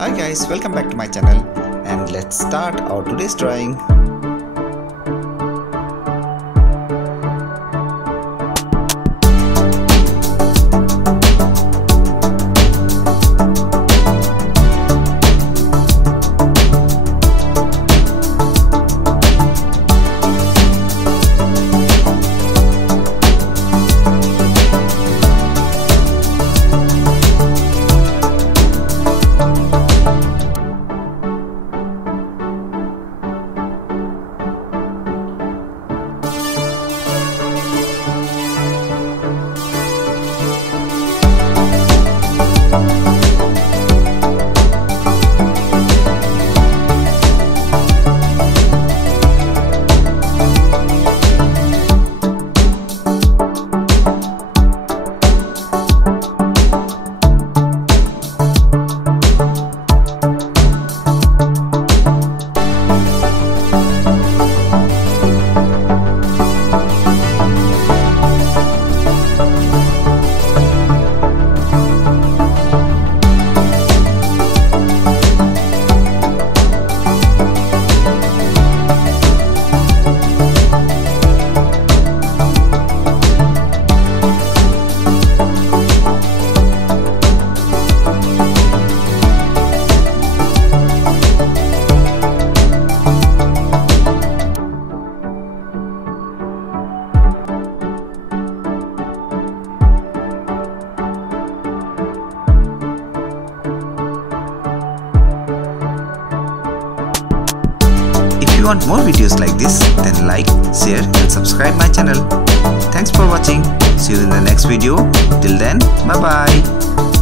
Hi guys, welcome back to my channel and let's start our today's drawing. If you want more videos like this, then like, share and subscribe my channel. Thanks for watching. See you in the next video. Till then, bye bye.